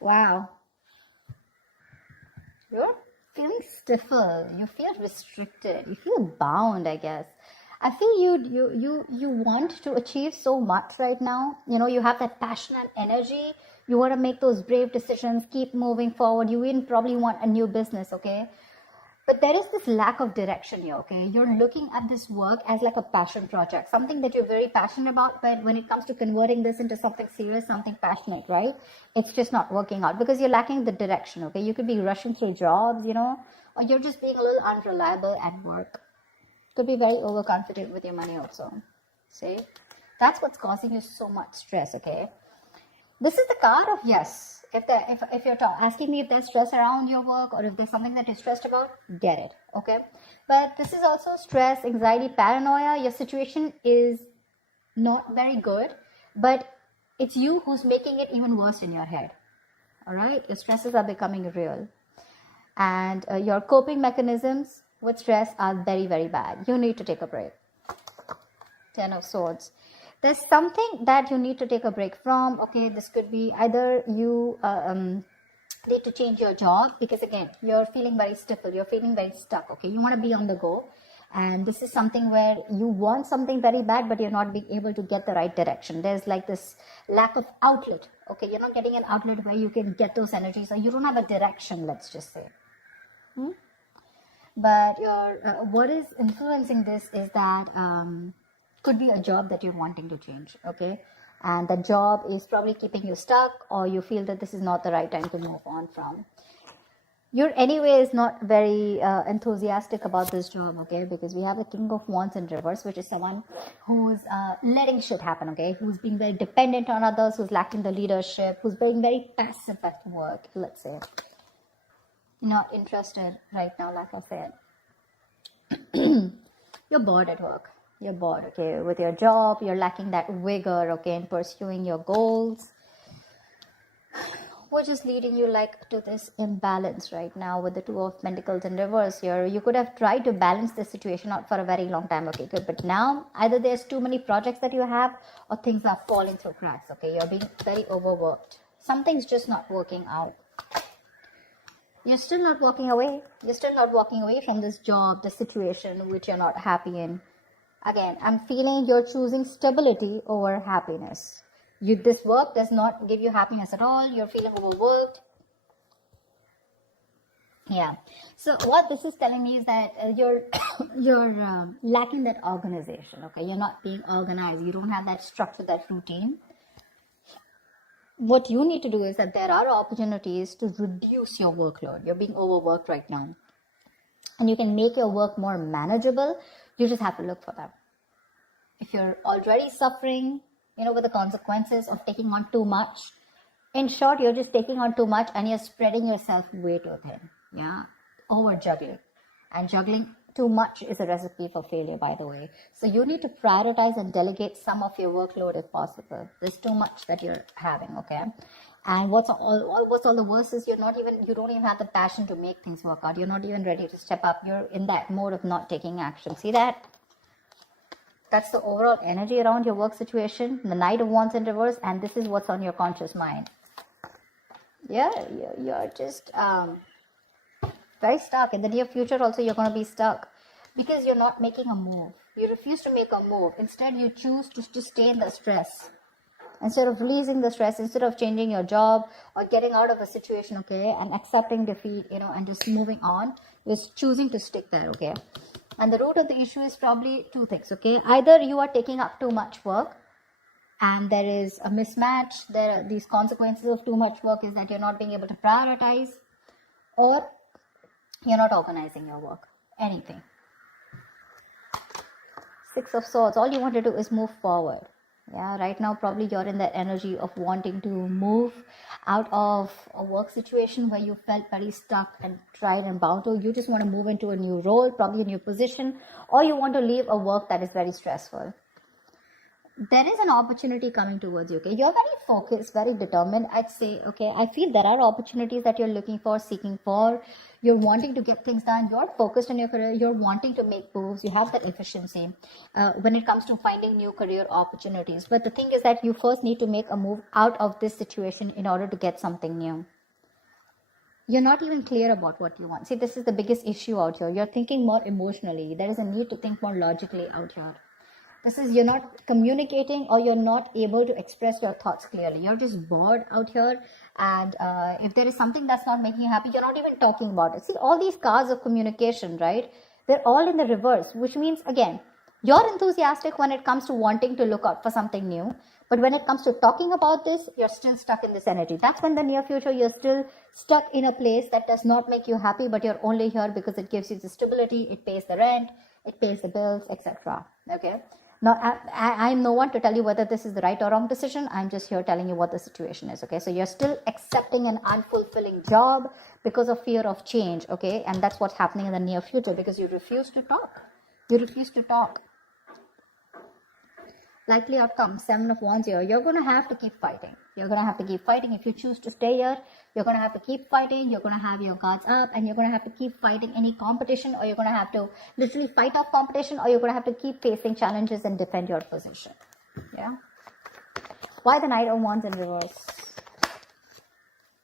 Wow. You're feeling stifled. You feel restricted. You feel bound, I guess. I feel you want to achieve so much right now. You have that passion and energy. You want to make those brave decisions, keep moving forward. You even probably want a new business, okay? But there is this lack of direction here, okay? You're looking at this work as like a passion project, something that you're very passionate about, but when it comes to converting this into something serious, something passionate, right? It's just not working out because you're lacking the direction, okay? You could be rushing through jobs, or you're just being a little unreliable at work. Could be very overconfident with your money also. See? That's what's causing you so much stress, okay? This is the card of yes. If you're asking me if there's stress around your work or if there's something that you're stressed about, get it, okay? But this is also stress, anxiety, paranoia. Your situation is not very good, but it's you who's making it even worse in your head, all right? Your stresses are becoming real. And your coping mechanisms with stress are very, very bad. You need to take a break. 10 of Swords. There's something that you need to take a break from. Okay, this could be either you need to change your job because again, you're feeling very stifled, you're feeling very stuck. Okay, you want to be on the go, and this is something where you want something very bad, but you're not being able to get the right direction. There's like this lack of outlet. Okay, you're not getting an outlet where you can get those energies, or you don't have a direction. Let's just say. But what is influencing this is that could be a job that you're wanting to change, okay? And the job is probably keeping you stuck, or you feel that this is not the right time to move on from. You're anyways not very enthusiastic about this job, okay? Because we have the King of Wands in reverse, which is someone who's letting shit happen, okay? Who's being very dependent on others, who's lacking the leadership, who's being very passive at work, let's say. Not interested right now, like I said. You're bored at work. You're bored, okay, with your job. You're lacking that vigor, okay, in pursuing your goals, which is leading you like to this imbalance right now with the Two of Pentacles in reverse here. You could have tried to balance this situation out for a very long time, okay, good. But now either there's too many projects that you have, or things are falling through cracks, okay. You're being very overworked. Something's just not working out. You're still not walking away. You're still not walking away from this job, the situation which you're not happy in. Again, I'm feeling you're choosing stability over happiness. This work does not give you happiness at all. You're feeling overworked. Yeah. So what this is telling me is that you're lacking that organization. Okay, you're not being organized. You don't have that structure, that routine. What you need to do is that there are opportunities to reduce your workload. You're being overworked right now, and you can make your work more manageable. You just have to look for them. If you're already suffering, with the consequences of taking on too much, in short, you're just taking on too much and you're spreading yourself way too thin. Yeah, over juggling. And juggling too much is a recipe for failure, by the way. So you need to prioritize and delegate some of your workload if possible. There's too much that you're having, okay? And what's all the worst is you don't even have the passion to make things work out. You're not even ready to step up. You're in that mode of not taking action. See that? That's the overall energy around your work situation. The Knight of Wands in reverse, and this is what's on your conscious mind. Yeah, you're just very stuck. In the near future also, you're going to be stuck because you're not making a move. You refuse to make a move. Instead, you choose to stay in the stress. Instead of releasing the stress, instead of changing your job or getting out of a situation, okay, and accepting defeat, and just moving on, you're choosing to stick there, okay. And the root of the issue is probably two things, okay. Either you are taking up too much work and there is a mismatch. There are these consequences of too much work is that you're not being able to prioritize, or you're not organizing your work. Anything. Six of Swords. All you want to do is move forward. Yeah, right now probably you're in that energy of wanting to move out of a work situation where you felt very stuck and tried and bound to. You just want to move into a new role, probably a new position, or you want to leave a work that is very stressful. there is an opportunity coming towards you. Okay, you're very focused, very determined, I'd say. Okay, I feel there are opportunities that you're looking for, seeking for. You're wanting to get things done. You're focused on your career. You're wanting to make moves. You have that efficiency when it comes to finding new career opportunities. But the thing is that you first need to make a move out of this situation in order to get something new. You're not even clear about what you want. See, this is the biggest issue out here. You're thinking more emotionally. There is a need to think more logically out here. This is, you're not communicating, or you're not able to express your thoughts clearly. You're just bored out here. And if there is something that's not making you happy, you're not even talking about it. See, all these cards of communication, right? They're all in the reverse, which means, again, you're enthusiastic when it comes to wanting to look out for something new. But when it comes to talking about this, you're still stuck in this energy. That's when the near future, you're still stuck in a place that does not make you happy, but you're only here because it gives you the stability, it pays the rent, it pays the bills, etc. Okay? Now, I'm no one to tell you whether this is the right or wrong decision. I'm just here telling you what the situation is, okay? So you're still accepting an unfulfilling job because of fear of change, okay? And that's what's happening in the near future because you refuse to talk. You refuse to talk. Likely outcome, 7 of Wands here. You're going to have to keep fighting. You're going to have to keep fighting. If you choose to stay here, you're going to have to keep fighting. You're going to have your guards up, and you're going to have to keep fighting any competition, or you're going to have to literally fight off competition, or you're going to have to keep facing challenges and defend your position. Yeah. Why the Knight of Wands in reverse?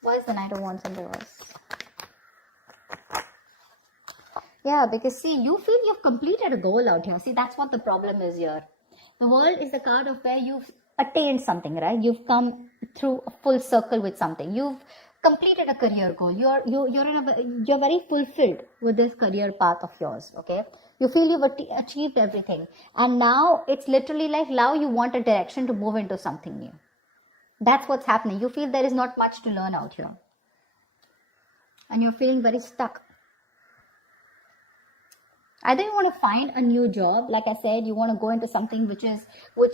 Why is the Knight of Wands in reverse? Yeah, because see, you feel you've completed a goal out here. See, that's what the problem is here. The World is the card of where you've attained something, right? You've come through a full circle with something. You've completed a career goal. You're very fulfilled with this career path of yours. Okay, you feel you've achieved everything, and now it's literally like now you want a direction to move into something new. That's what's happening. You feel there is not much to learn out here, and you're feeling very stuck. Either you want to find a new job, like I said, you want to go into something which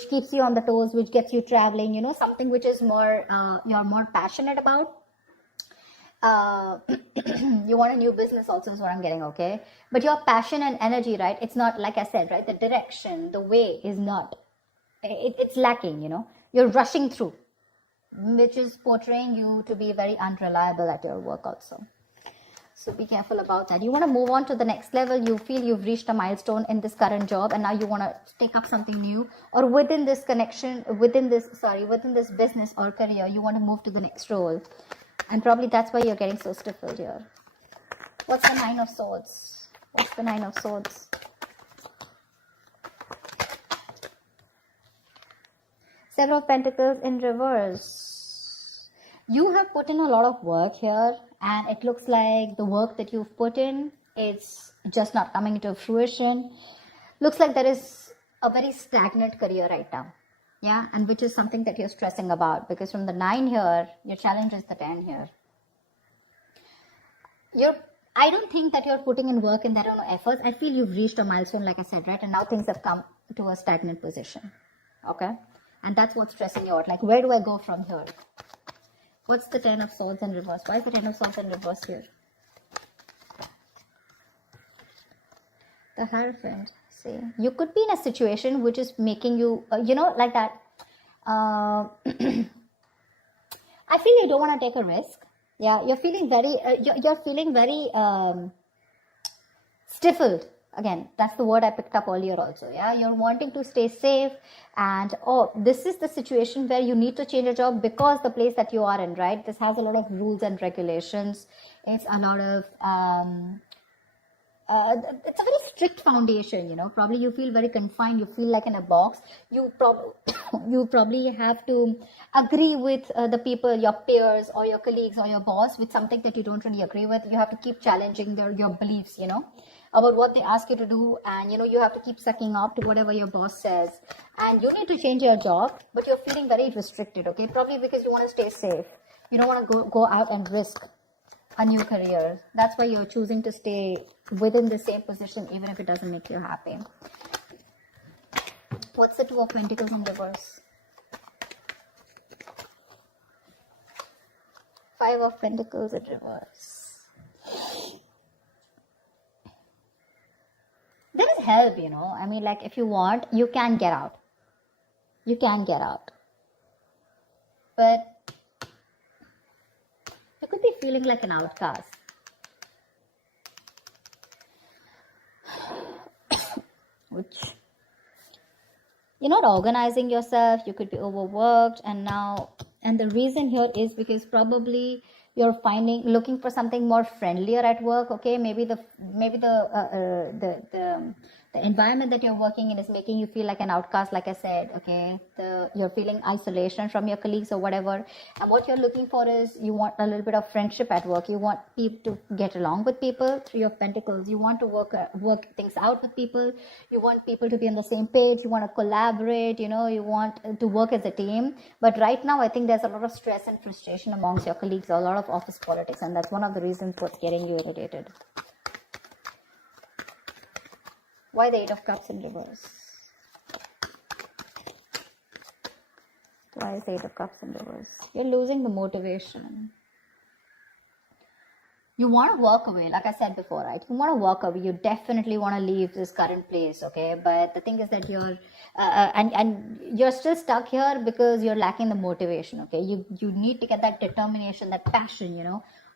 keeps you on the toes, which gets you traveling, you know, something which is more, you're more passionate about. You want a new business also is what I'm getting, okay? But your passion and energy, right, it's not, like I said, right, the direction, the way is not, it's lacking, you know. You're rushing through, which is portraying you to be very unreliable at your work also. So be careful about that. You want to move on to the next level. You feel you've reached a milestone in this current job, and now you want to take up something new, or within this connection, within this business or career, you want to move to the next role. And probably that's why you're getting so stifled here. What's the Nine of Swords? What's the Nine of Swords? Seven of Pentacles in reverse. You have put in a lot of work here, and it looks like the work that you've put in, it's just not coming into fruition. Looks like there is a very stagnant career right now. Yeah, and which is something that you're stressing about, because from the 9 here, your challenge is the 10 here. I don't think that you're putting in work and there are no efforts. I feel you've reached a milestone, like I said, right? And now things have come to a stagnant position. Okay? And that's what's stressing you out. Like, where do I go from here? What's the 10 of Swords in reverse? Why is the 10 of Swords in reverse here? The Hierophant. See, you could be in a situation which is making you, like that. I feel you don't want to take a risk. Yeah, you're feeling very, stifled. Again, that's the word I picked up earlier also. Yeah, you're wanting to stay safe, and this is the situation where you need to change your job because the place that you are in, right? This has a lot of rules and regulations. It's a lot of it's a very strict foundation, probably you feel very confined, you feel like in a box. You probably have to agree with the people, your peers or your colleagues or your boss with something that you don't really agree with. You have to keep challenging your beliefs, about what they ask you to do, and you have to keep sucking up to whatever your boss says, and you need to change your job, but you're feeling very restricted, okay? Probably because you want to stay safe. You don't want to go out and risk a new career. That's why you're choosing to stay within the same position even if it doesn't make you happy. What's the 2 of Pentacles in reverse? 5 of Pentacles in reverse. There is help, I mean, like, if you want, you can get out. You can get out. But you could be feeling like an outcast. Which you're not organizing yourself, you could be overworked, and the reason here is because probably you're looking for something more friendlier at work. Okay, maybe the environment that you're working in is making you feel like an outcast, like I said. Okay, you're feeling isolation from your colleagues or whatever, and what you're looking for is you want a little bit of friendship at work. You want people to get along with people. Three of Pentacles. You want to work things out with people. You want people to be on the same page. You want to collaborate. You want to work as a team. But right now, I think there's a lot of stress and frustration amongst your colleagues. A lot of office politics, and that's one of the reasons what's getting you irritated. Why the Eight of Cups in reverse? Why is the Eight of Cups in reverse? You're losing the motivation. You want to walk away, like I said before, right? You want to walk away. You definitely want to leave this current place, okay? But the thing is that you're and you're still stuck here because you're lacking the motivation, okay? You need to get that determination, that passion,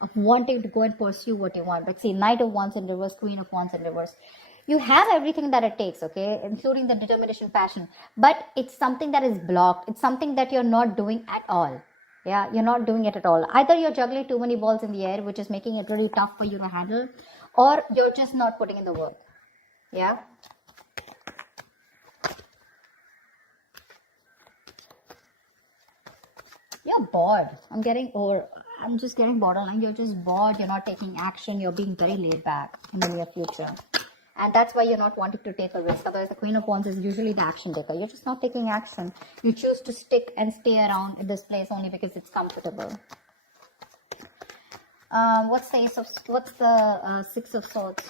of wanting to go and pursue what you want. But see, Knight of Wands in reverse, Queen of Wands in reverse. You have everything that it takes, okay, including the determination, passion, but it's something that is blocked. It's something that you're not doing at all. Yeah, you're not doing it at all. Either you're juggling too many balls in the air, which is making it really tough for you to handle, or you're just not putting in the work. Yeah. You're bored. I'm just getting borderline. You're just bored. You're not taking action. You're being very laid back in the near future. And that's why you're not wanting to take a risk. Otherwise, the Queen of Wands is usually the action taker. You're just not taking action. You choose to stick and stay around in this place only because it's comfortable. What's the Six of Swords?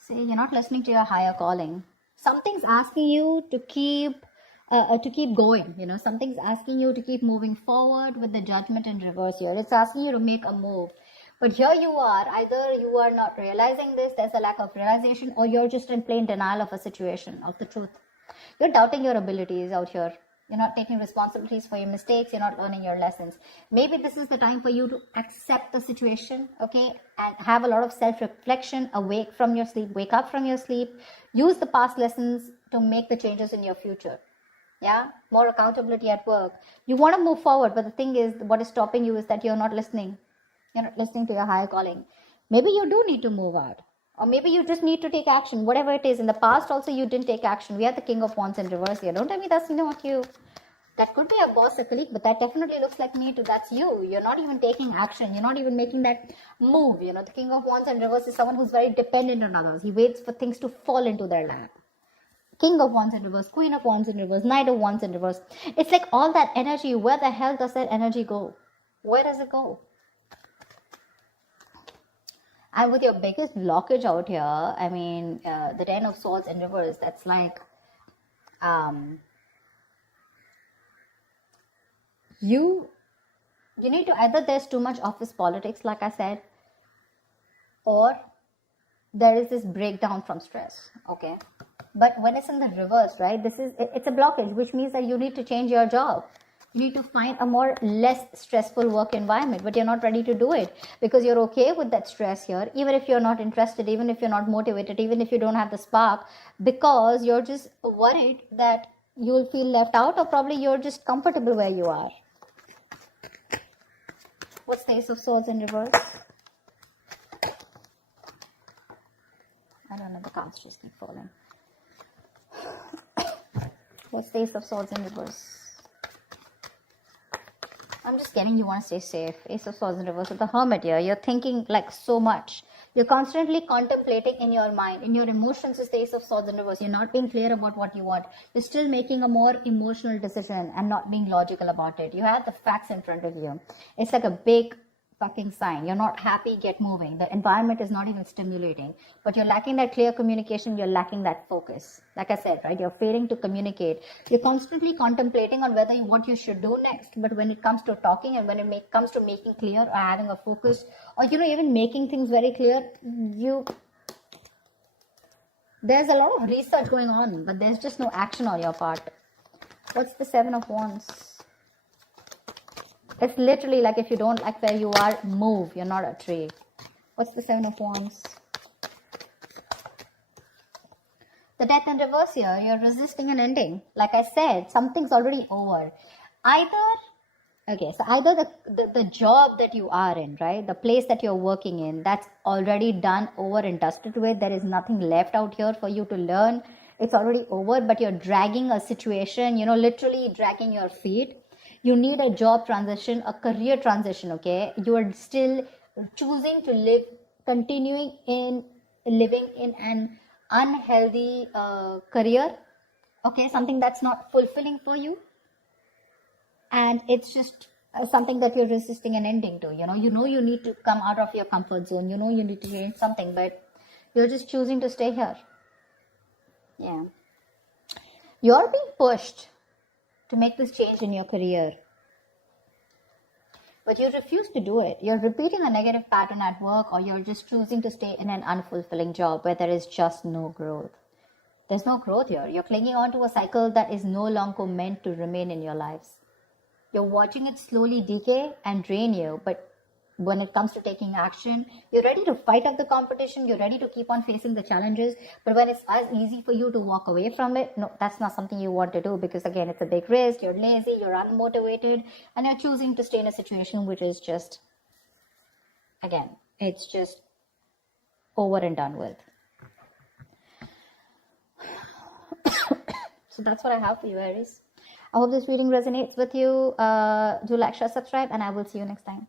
See, you're not listening to your higher calling. Something's asking you to keep going, something's asking you to keep moving forward with the Judgment in reverse here. It's asking you to make a move. But here you are, either you are not realizing this, there's a lack of realization, or you're just in plain denial of a situation, of the truth. You're doubting your abilities out here. You're not taking responsibilities for your mistakes. You're not learning your lessons. Maybe this is the time for you to accept the situation, okay, and have a lot of self-reflection, wake up from your sleep, use the past lessons to make the changes in your future. Yeah, more accountability at work. You want to move forward, but the thing is, what is stopping you is that you're not listening. You're not listening to your higher calling. Maybe you do need to move out, or maybe you just need to take action, whatever it is. In the past also, you didn't take action. We have the King of Wands in reverse here. Don't tell me that's not you. That could be a boss, a colleague, but that definitely looks like me too. That's you. You're not even taking action. You're not even making that move. The King of Wands in reverse is someone who's very dependent on others. He waits for things to fall into their lap. King of Wands in reverse, Queen of Wands in reverse, Knight of Wands in reverse. It's like all that energy, where the hell does that energy go? Where does it go? And with your biggest blockage out here, I mean, the Ten of Swords in reverse, that's like, you need to, either there's too much office politics, like I said, or there is this breakdown from stress, okay? But when it's in the reverse, right, it's a blockage, which means that you need to change your job. You need to find a less stressful work environment, but you're not ready to do it because you're okay with that stress here, even if you're not interested, even if you're not motivated, even if you don't have the spark, because you're just worried that you'll feel left out, or probably you're just comfortable where you are. What's the Ace of Swords in reverse? I don't know, the cards just keep falling. What's the Ace of Swords in reverse? I'm just getting you want to stay safe. Ace of Swords in reverse with the Hermit here. You're thinking like so much. You're constantly contemplating in your mind. In your emotions is the Ace of Swords in reverse. You're not being clear about what you want. You're still making a more emotional decision and not being logical about it. You have the facts in front of you. It's like a big fucking sign. You're not happy, get moving. The environment is not even stimulating, but you're lacking that clear communication. You're lacking that focus. Like I said, right? You're failing to communicate. You're constantly contemplating on what you should do next. But when it comes to talking and when it comes to making clear or having a focus or, even making things very clear, there's a lot of research going on, but there's just no action on your part. What's the Seven of Wands? It's literally like if you don't like where you are, move. You're not a tree. What's the Seven of Wands? The Death in reverse here. You're resisting an ending. Like I said, something's already over. Either the job that you are in, right? The place that you're working in, that's already done, over and dusted with. There is nothing left out here for you to learn. It's already over, but you're dragging a situation, literally dragging your feet. You need a job transition, a career transition, okay? You are still choosing to continuing in living in an unhealthy career, okay? Something that's not fulfilling for you. And it's just something that you're resisting an ending to, you need to come out of your comfort zone. You need to change something, but you're just choosing to stay here. Yeah. You're being pushed to make this change in your career, but you refuse to do it. You're repeating a negative pattern at work, or you're just choosing to stay in an unfulfilling job where there is just no growth. There's no growth here. You're clinging on to a cycle that is no longer meant to remain in your lives. You're watching it slowly decay and drain you, but when it comes to taking action, you're ready to fight up the competition, you're ready to keep on facing the challenges, but when it's as easy for you to walk away from it, no, that's not something you want to do, because again, it's a big risk, you're lazy, you're unmotivated, and you're choosing to stay in a situation which is just, again, it's just over and done with. So that's what I have for you, Aries. I hope this reading resonates with you. Do like, share, subscribe, and I will see you next time.